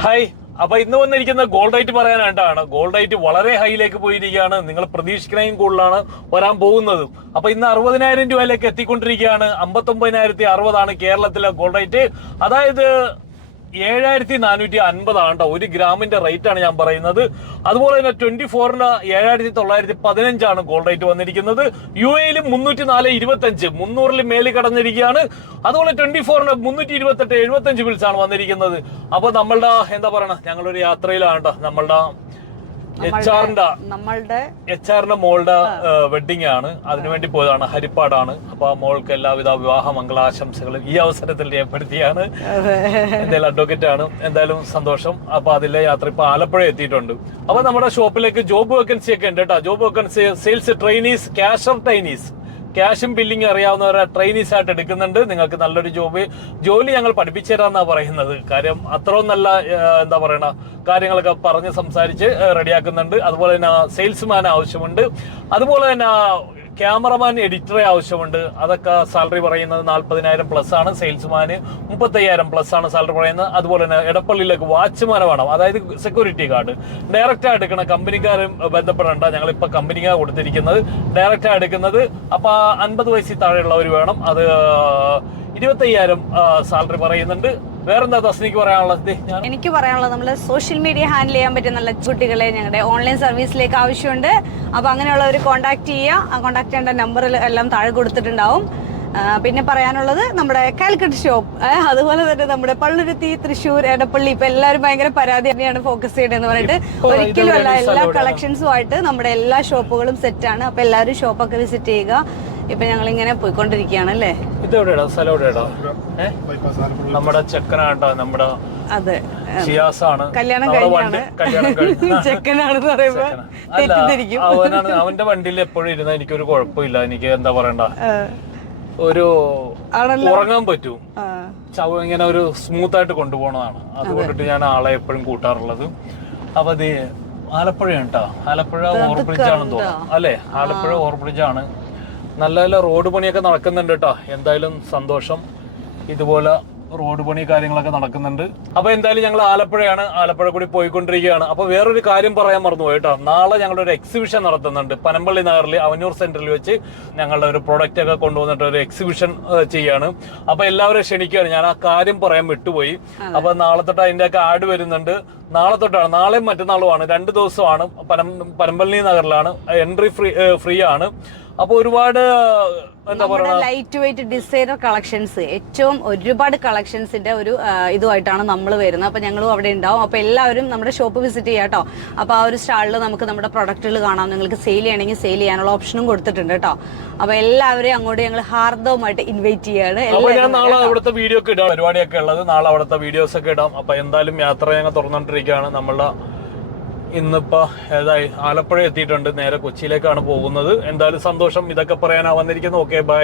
Hi. അപ്പൊ ഇന്ന് വന്നിരിക്കുന്ന ഗോൾഡ് റേറ്റ് പറയാനായിട്ടാണ്. ഗോൾഡ് റേറ്റ് വളരെ ഹൈയിലേക്ക് പോയിരിക്കുകയാണ്. നിങ്ങൾ പ്രതീക്ഷിക്കുന്നതിനും കൂടുതലാണ് വരാൻ പോകുന്നത്. അപ്പൊ ഇന്ന് 60,000 രൂപയിലേക്ക് എത്തിക്കൊണ്ടിരിക്കുകയാണ്. 59,060 കേരളത്തിലെ ഗോൾഡ് റേറ്റ്. അതായത് 7,450 കേട്ടോ. 1 ഗ്രാമിന്റെ റേറ്റ് ആണ് ഞാൻ പറയുന്നത്. അതുപോലെ തന്നെ 24-ന് 7,915 ഗോൾഡ് റേറ്റ് വന്നിരിക്കുന്നത്. UAE-ലും 304.25 300-ൽ മേലിൽ കടന്നിരിക്കുകയാണ്. അതുപോലെ 24-ന് 328 75 ബിൽസ് ആണ് വന്നിരിക്കുന്നത്. അപ്പൊ നമ്മളുടെ എന്താ പറയണ, ഞങ്ങളൊരു യാത്രയിലാണ് കേട്ടോ. നമ്മളുടെ എച്ച്ആറിന്റെ മോളുടെ വെഡിങ് ആണ്. അതിനുവേണ്ടി പോയതാണ്. ഹരിപ്പാടാണ്. അപ്പൊ ആ മോൾക്ക് എല്ലാവിധ വിവാഹ മംഗളാശംസകളും ഈ അവസരത്തിൽ രേഖപ്പെടുത്തിയാണ്. എന്തായാലും അഡ്വക്കേറ്റ് ആണ്. എന്തായാലും സന്തോഷം. അപ്പൊ അതിലെ യാത്ര ഇപ്പൊ ആലപ്പുഴ എത്തിയിട്ടുണ്ട്. അപ്പൊ നമ്മുടെ ഷോപ്പിലേക്ക് ജോബ് വേക്കൻസി ഒക്കെ ഉണ്ട് കേട്ടോ. Job vacancy sales trainees, cashier trainees, ക്യാഷും ബില്ലിംഗ് അറിയാവുന്നവരെ ട്രെയിനീസ് ആയിട്ട് എടുക്കുന്നുണ്ട്. നിങ്ങൾക്ക് നല്ലൊരു ജോലി ഞങ്ങൾ പഠിപ്പിച്ചു തരാമെന്നാണ് പറയുന്നത്. കാര്യം അത്രയും നല്ല എന്താ പറയണ കാര്യങ്ങളൊക്കെ പറഞ്ഞ് സംസാരിച്ച് റെഡിയാക്കുന്നുണ്ട്. അതുപോലെ തന്നെ സെയിൽസ്മാൻ ആവശ്യമുണ്ട്. അതുപോലെ തന്നെ ക്യാമറമാൻ, എഡിറ്ററെ ആവശ്യമുണ്ട്. അതൊക്കെ സാലറി പറയുന്നത് 40,000 പ്ലസ് ആണ്. സെയിൽസ്മാന് 35,000 പ്ലസ് ആണ് സാലറി പറയുന്നത്. അതുപോലെ തന്നെ എടപ്പള്ളിയിലേക്ക് വാച്ച്മാനെ വേണം, അതായത് സെക്യൂരിറ്റി ഗാർഡ്. ഡയറക്റ്റ് എടുക്കണം, കമ്പനിക്കാരും ബന്ധപ്പെടേണ്ട. ഞങ്ങളിപ്പോ കമ്പനിക്കാണ് കൊടുത്തിരിക്കുന്നത്, ഡയറക്റ്റ് എടുക്കുന്നത്. അപ്പൊ 50 വയസ്സിൽ താഴെയുള്ളവർ വേണം. അത് 25,000 സാലറി പറയുന്നുണ്ട്. വേറെന്താ തസ്നിക്ക് പറയാനുള്ളത്? എനിക്ക് പറയാനുള്ളത്, നമ്മൾ സോഷ്യൽ മീഡിയ ഹാൻഡിൽ ചെയ്യാൻ പറ്റിയ നല്ല കുട്ടികളെ ഞങ്ങളുടെ ഓൺലൈൻ സർവീസിലേക്ക് ആവശ്യമുണ്ട്. അപ്പൊ അങ്ങനെയുള്ളവർ കോൺടാക്ട് ചെയ്യുക. ആ കോൺടാക്ട് ചെയ്യേണ്ട നമ്പറിൽ എല്ലാം താഴെ കൊടുത്തിട്ടുണ്ടാവും. പിന്നെ പറയാനുള്ളത്, നമ്മുടെ കാലിക്കറ്റ് ഷോപ്പ്, അതുപോലെ തന്നെ നമ്മുടെ പള്ളുരുത്തി, തൃശ്ശൂർ, എടപ്പള്ളി, ഇപ്പൊ എല്ലാവരും ഭയങ്കര പരാതി തന്നെയാണ് ഫോക്കസ് ചെയ്യണമെന്ന് പറഞ്ഞിട്ട്. ഒരിക്കലും അല്ല, എല്ലാ കളക്ഷൻസുമായിട്ട് നമ്മുടെ എല്ലാ ഷോപ്പുകളും സെറ്റാണ്. അപ്പൊ എല്ലാവരും ഷോപ്പൊക്കെ വിസിറ്റ് ചെയ്യുക. ഇപ്പൊ ഞങ്ങൾ ഇങ്ങനെ പോയിക്കൊണ്ടിരിക്കുകയാണ് അല്ലേ. ഇതെവിടെയാ സ്ഥലം? എവിടെയാ? നമ്മുടെ ചെക്കനാട്ടോ, നമ്മുടെ അതെ, ഷിയാസാണ്. കല്യാണം കഴിഞ്ഞാണ്, ചെക്കനാണെന്ന് പറയുമ്പോ തെറ്റിദ്ധരിക്കും. അവന്റെ വണ്ടിയിൽ എപ്പോഴും ഇരുന്ന എനിക്കൊരു കുഴപ്പമില്ല. എനിക്ക് എന്താ പറയണ്ട, ഒരു ഉറങ്ങാൻ പറ്റും. ഇങ്ങനെ ഒരു സ്മൂത്ത് ആയിട്ട് കൊണ്ടുപോകണതാണ്. അതുകൊണ്ടിട്ട് ഞാൻ ആളെ എപ്പോഴും കൂട്ടാറുള്ളത്. അപ്പൊ അത് ആലപ്പുഴയാണ് കേട്ടോ. ആലപ്പുഴ ഓവർബ്രിഡ്ജ് ആണെന്ന് തോന്നുന്നു അല്ലെ? ആലപ്പുഴ ഓവർബ്രിഡ്ജ് ആണ്. നല്ല നല്ല റോഡ് പണിയൊക്കെ നടക്കുന്നുണ്ട് കേട്ടോ. എന്തായാലും സന്തോഷം. ഇതുപോലെ റോഡ് പണി കാര്യങ്ങളൊക്കെ നടക്കുന്നുണ്ട്. അപ്പൊ എന്തായാലും ഞങ്ങൾ ആലപ്പുഴയാണ്. ആലപ്പുഴ കൂടി പോയിക്കൊണ്ടിരിക്കുകയാണ്. അപ്പൊ വേറൊരു കാര്യം പറയാൻ മറന്നുപോയി കേട്ടോ. നാളെ ഞങ്ങളൊരു എക്സിബിഷൻ നടത്തുന്നുണ്ട് പനമ്പള്ളി നഗറിൽ അവന്യൂർ സെന്ററിൽ വെച്ച്. ഞങ്ങളുടെ ഒരു പ്രൊഡക്റ്റ് ഒക്കെ കൊണ്ടുവന്നിട്ട് ഒരു എക്സിബിഷൻ ചെയ്യാണ്. അപ്പൊ എല്ലാവരും ക്ഷണിക്കുകയാണ്. ഞാൻ ആ കാര്യം പറയാൻ വിട്ടുപോയി. അപ്പൊ നാളെ തൊട്ട് അതിന്റെ ഒക്കെ ആഡ് വരുന്നുണ്ട്. നാളെ തൊട്ടാണ്, നാളെയും മറ്റന്നാളുമാണ്, 2 ദിവസമാണ്. പനമ്പള്ളി നഗറിലാണ്. എൻട്രി ഫ്രീ ആണ്. അപ്പൊ ഒരുപാട് എന്താ പറയുക, ലൈറ്റ് വെയിറ്റ് ഡിസൈനർ കളക്ഷൻസ്, ഏറ്റവും ഒരുപാട് കളക്ഷൻസിന്റെ ഒരു ഇതുമായിട്ടാണ് നമ്മൾ വരുന്നത്. അപ്പൊ ഞങ്ങളും അവിടെ ഉണ്ടാവും. അപ്പൊ എല്ലാവരും നമ്മുടെ ഷോപ്പ് വിസിറ്റ് ചെയ്യാം കേട്ടോ. അപ്പൊ ആ ഒരു സ്റ്റാളിൽ നമുക്ക് നമ്മുടെ പ്രൊഡക്റ്റുകൾ കാണാം. നിങ്ങൾക്ക് സെയിൽ ചെയ്യണമെങ്കിൽ സെയിൽ ചെയ്യാനുള്ള ഓപ്ഷനും കൊടുത്തിട്ടുണ്ട് കേട്ടോ. അപ്പൊ എല്ലാവരെയും അങ്ങോട്ട് ഞങ്ങൾ ഹാർദവുമായിട്ട് ഇൻവൈറ്റ് ചെയ്യാണ്. ഞാൻ നാളെ അവിടുത്തെ വീഡിയോ ഒക്കെ ഇടാം, പരിപാടിയൊക്കെ ഉള്ളത്. നാളെ അവിടുത്തെ വീഡിയോസ് ഒക്കെ ഇടാം. അപ്പൊ എന്തായാലും യാത്ര ഞങ്ങൾ തുറന്നുകൊണ്ടിരിക്കുകയാണ്. നമ്മളുടെ ഇന്നിപ്പോ ഏതായി ആലപ്പുഴ എത്തിയിട്ടുണ്ട്. നേരെ കൊച്ചിയിലേക്കാണ് പോകുന്നത്. എന്തായാലും സന്തോഷം. ഇതൊക്കെ പറയാനാ വന്നിരിക്കുന്നത്. Okay, by.